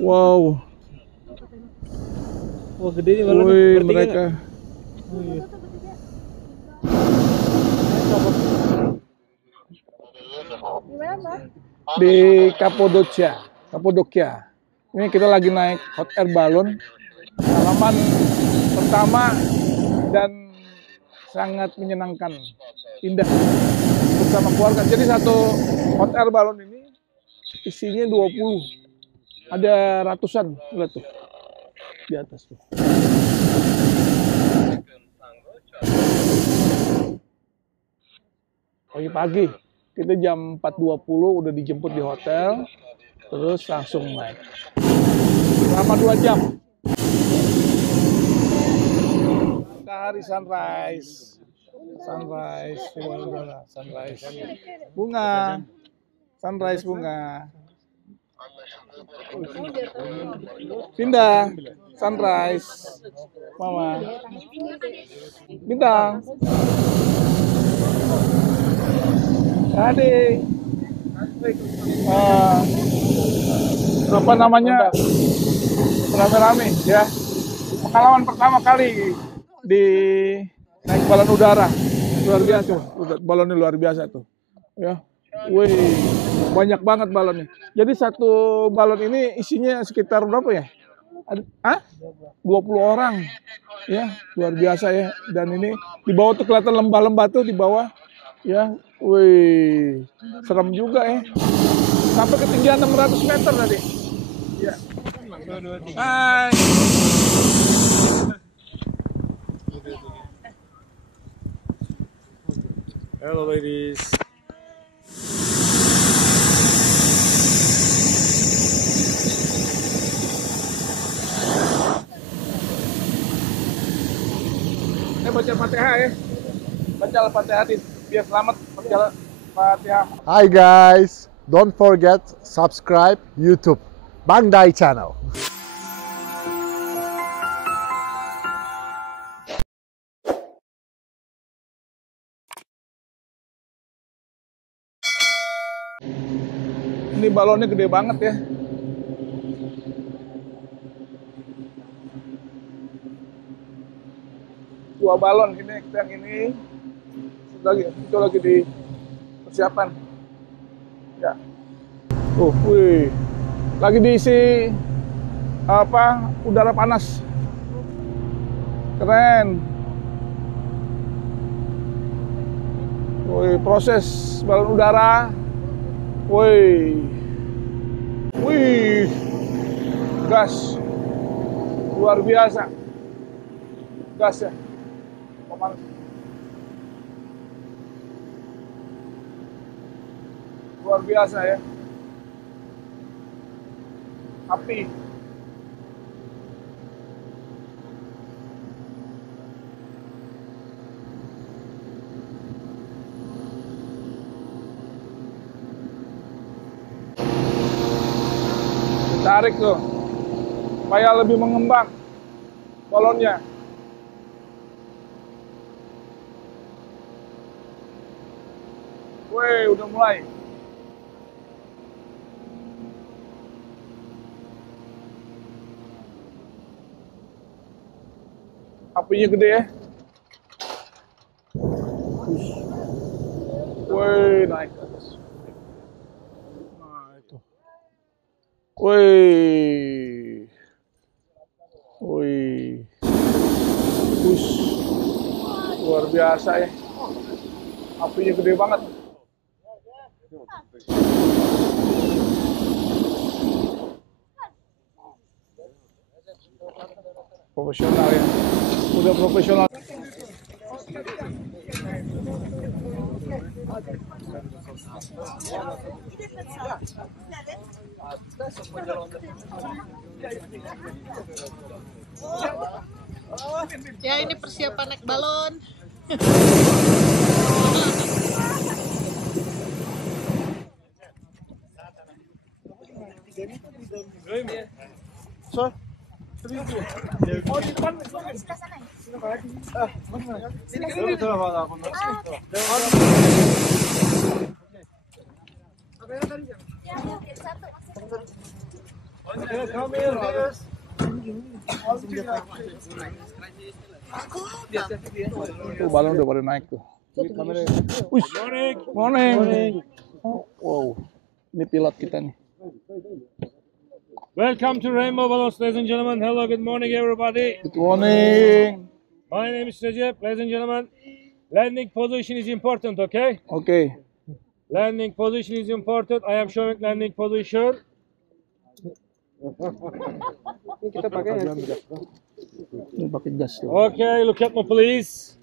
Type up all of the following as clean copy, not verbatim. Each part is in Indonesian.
Wow. Wah, gede nih balonnya. Wih, Bertiga mereka nggak? Oh, iya. di Kapodokia. Kapodokia. Ini kita lagi naik hot air balloon. Pengalaman pertama dan sangat menyenangkan, indah bersama keluarga. Jadi satu hot air balloon ini isinya 20. Ada ratusan, lihat tuh di atas tuh. Pagi-pagi kita jam 4.20 udah dijemput di hotel, terus langsung naik selama 2 jam. Matahari sunrise, sunrise, sunrise, bunga, sunrise bunga. Pindah, sunrise, mama, bintang. Adik, apa namanya, rame-rame ya. Pengalaman pertama kali di naik balon udara, luar biasa. Balonnya luar biasa tuh, ya. Wih, banyak banget balonnya. Jadi satu balon ini isinya sekitar berapa ya? 20 orang, ya, luar biasa ya. Dan ini di bawah tuh kelihatan lembah-lembah tuh di bawah, ya. Wih, serem juga ya. Sampai ketinggian 600 meter tadi. Ya. Hai. Hello ladies. Baca Fatihah ya. Baca Al-Fatihah biar selamat baca Fatihah. Hi guys, don't forget subscribe YouTube Bang Dai channel. Ini balonnya gede banget ya. Dua balon ini, yang ini itu lagi di persiapan. Ya. Wih. Lagi diisi apa? Udara panas. Keren. Wih, proses balon udara. Wih. Wih. Gas. Luar biasa. Gas ya. Panas. Luar biasa ya. Api. Tarik tuh supaya lebih mengembang balonnya. Wih, udah mulai. Apinya gede ya. Wih, naik ke atas. Nah, itu. Wih. Wih. Bus. Luar biasa ya. Apinya gede banget. Profesional ya. Udah profesional. Ya, ini persiapan naik balon. So, oh di depan. Sini. Okay, come here, please. Tuh balon udah pada naik tuh. Wih, Morning. morning. Wow, ini pilot kita nih. Welcome to Rainbow Balloons, ladies and gentlemen. Hello, good morning, everybody. Good morning. My name is Recep, ladies and gentlemen. Landing position is important, okay? Oke. Landing position is important. I am showing landing position. Ini pakai gas tuh. Okay, look at me, please.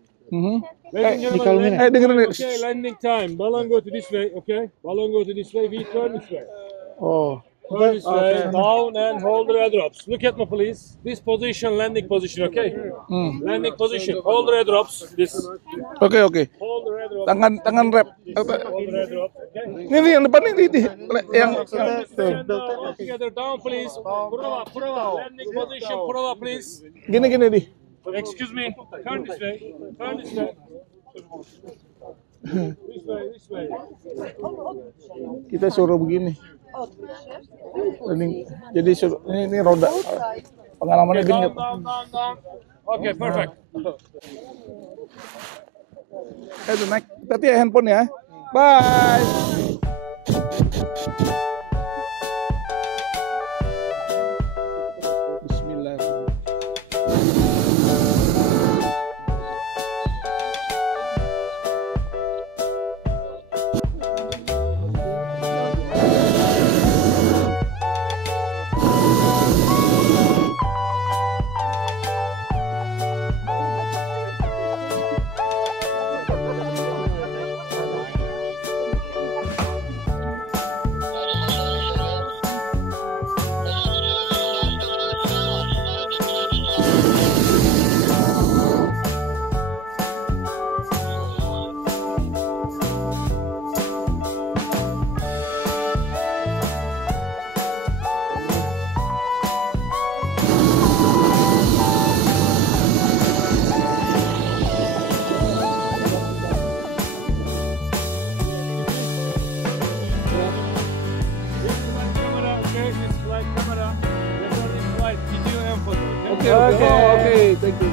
Ladies and gentlemen, dengerin nih. okay, landing time. Balloon go to this way, okay? Balloon go to this way. We turn this way. Oh, Turn this way, down and hold the airdrops. Look at me, please. This position, landing position, okay? Landing position. Hold the airdrops. This. oke oke. Hold the airdrops. Tangan rep. Apa? Hold the airdrops, okay? Ini yang depan ini yang Stand down all together. Down, please. Purava. Landing position. Purava, please. gini di. Excuse me. Turn this way. Turn this way. This way. Kita suruh begini. Jadi suruh ini roda pengalamannya gini. Down. Okay, perfect. Udah naik. Hati ya handphone ya. Bye. Bismillahirrahmanirrahim. Oke, thank you.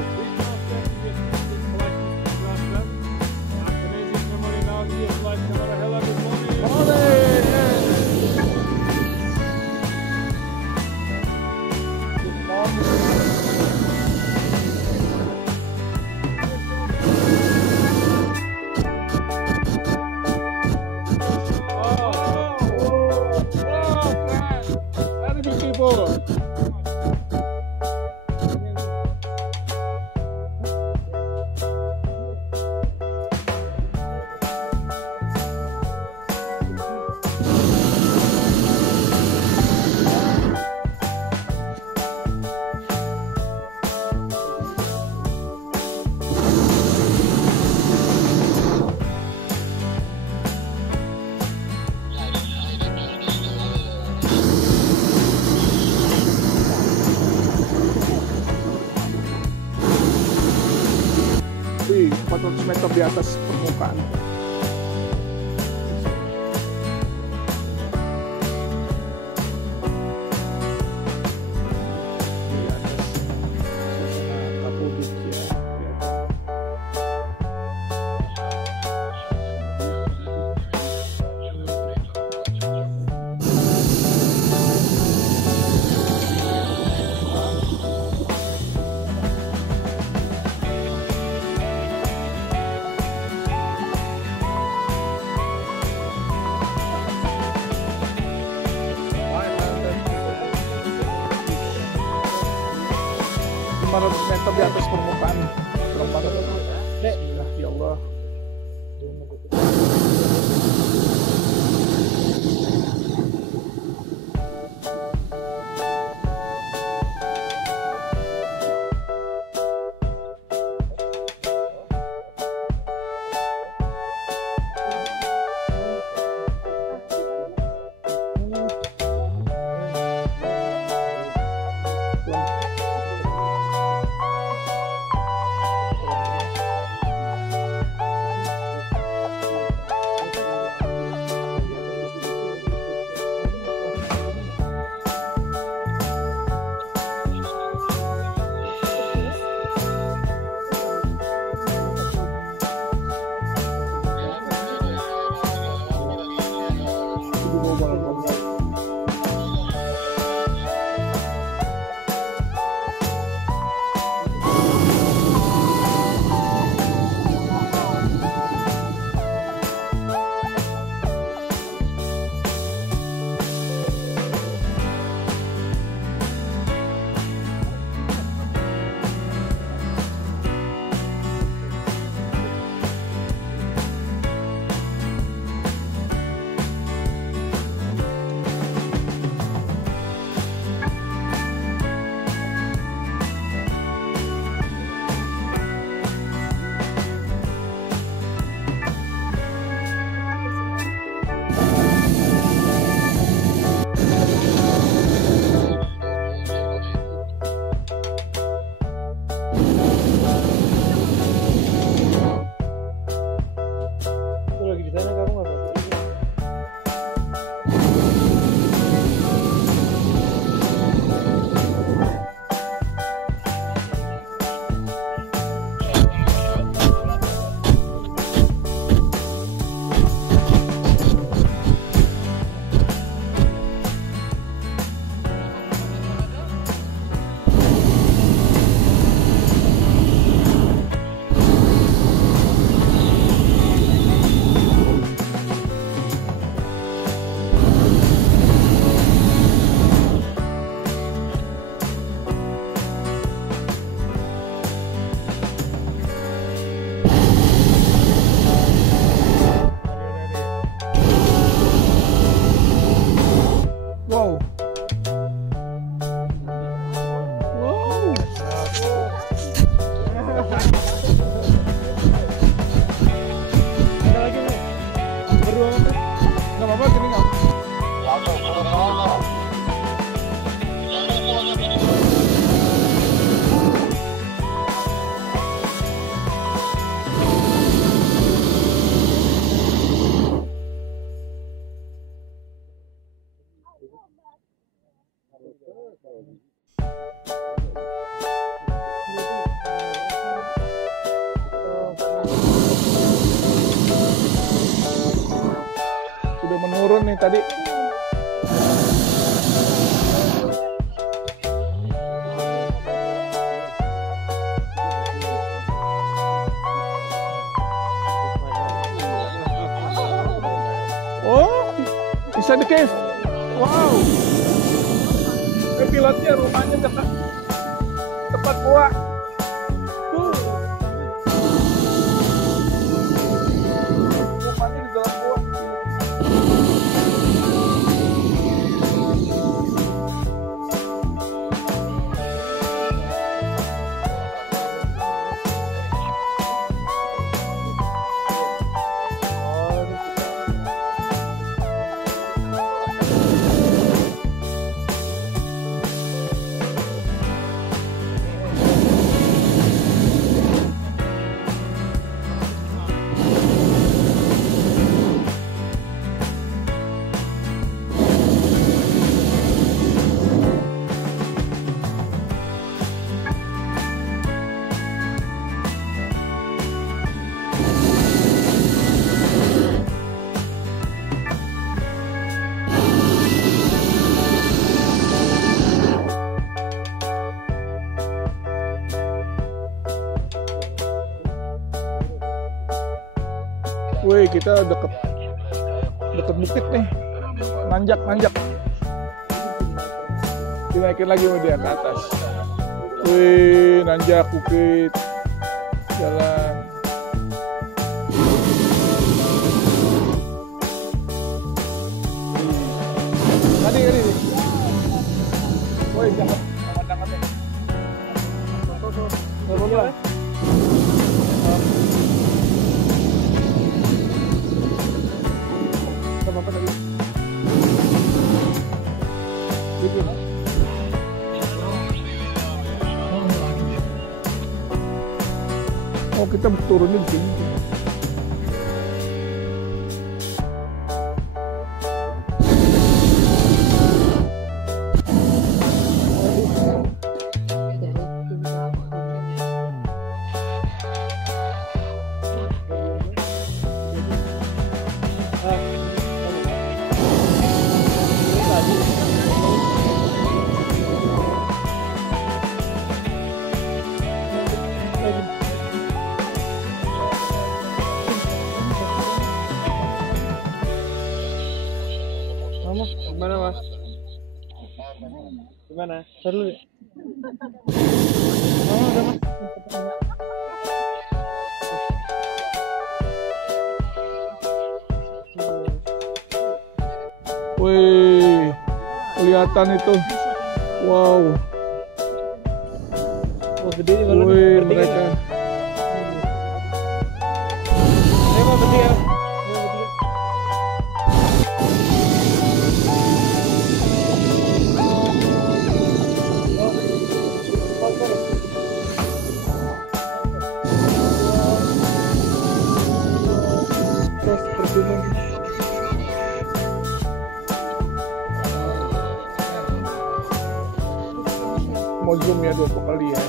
Di 400 meter di atas permukaan. Di atas Kapudicia. Meter di atas permukaan. Serem banget. Bismillah, ya Allah. Sudah menurun nih tadi. Oh, bisa di cave. Wow. Pilotnya rumahnya dekat tempat gua. Tuh. Rumahnya di dalam gua. Wih, kita deket bukit nih, nanjak. Dinaikin lagi sama dia ke atas. Wih, nanjak bukit, jalan. Tadi. Wih, jangan nih. Turun. Apa tadi? Oh, kita turunnya di sini. Gimana, Mas? Gimana? Seru deh. Udah, Mas. Wih, kelihatan itu. Wow. Oh, gede nih balon. Wih, mereka. Saya mau bertiga. Mau zoom ya 20 kali ya.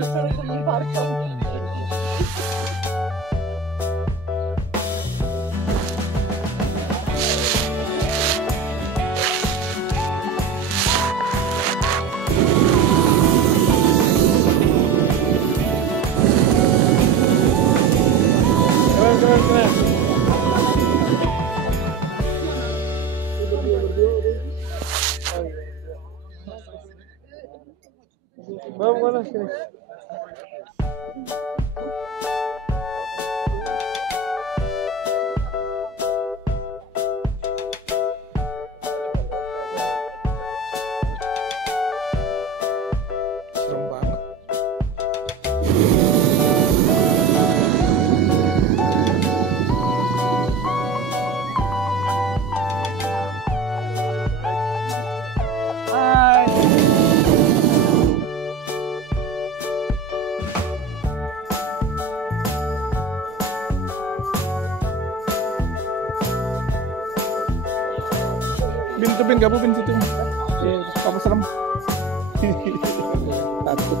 Serem banget. Hai. Bin, gak bin situ. Apa serem? Takut.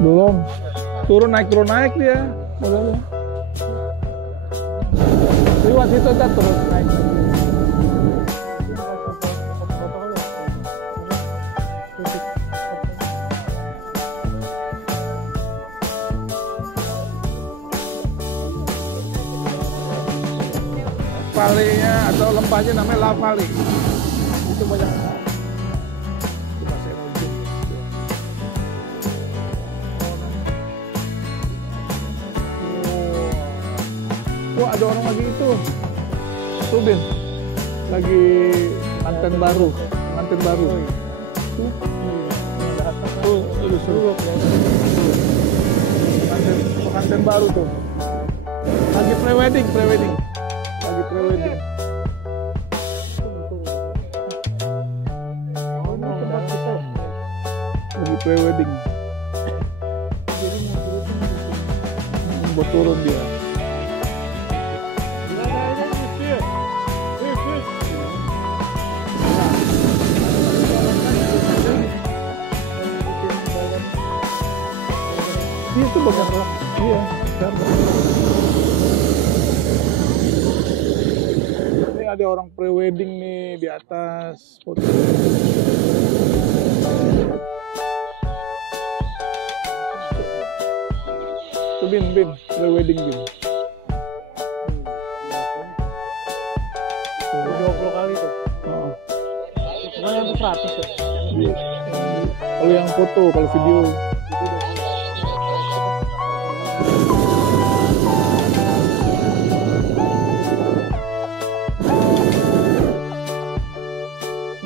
Belum. Turun naik dia modelnya. Lewat situ aja terus naik. Valley-nya atau lembahnya namanya La Valley. Itu banyak. Oh, ada orang lagi itu. Tuh, Bin. Lagi anten baru. Tuh, seru. Pengantin baru tuh. Lagi pre-wedding. Lagi pre-wedding. Buat turun dia. Itu bukan rock. Iya, ini ada orang pre-wedding nih di atas foto. Tuh, Bin, pre-wedding, Bin. 20 kali tuh. Oh. Cuma yang 100 tuh. Iya. Kalau yang foto, kalau video.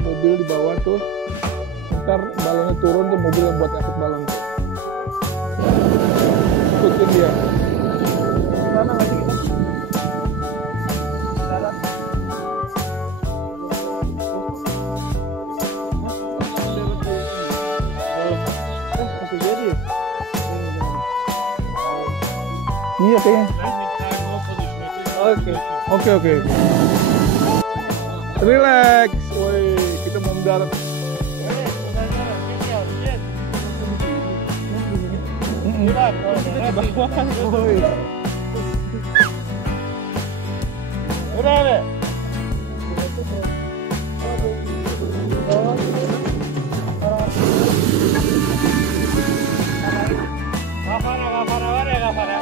Mobil di bawah tuh, ntar balonnya turun tuh, mobil yang buat ngangkut balon tuh. Ikutin dia. Mana nggak sih kita? Darat. Masih jadi ya? Iya kayaknya. Oke. Relax. Woi, kita mau mendarat. Udah deh. Gafara.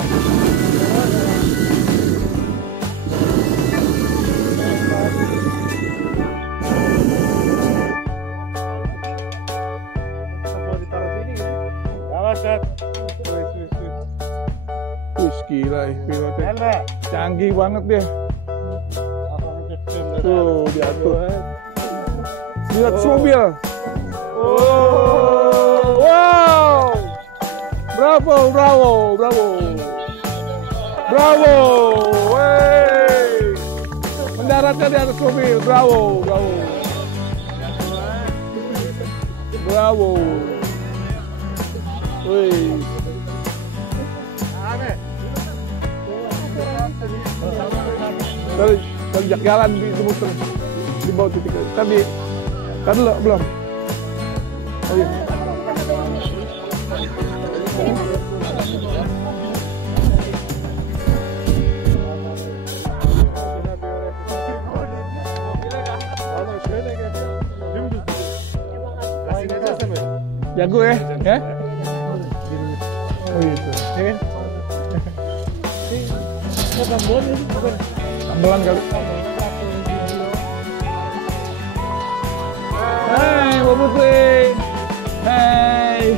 gila, pilotnya canggih banget dia. Tuh, diatur. Lihat mobil. Oh, wow. Bravo, bravo, bravo. Bravo. Wey. Mendaratnya di atas mobil. Bravo, bravo. Bravo. Wih. Dari jalan di muter di bawah titik tadi kan belum. Oh iya. Jago ya? Ya? Oh gitu. Ya kan? Tambelan kali. Hai, Mbak Putri. Hai.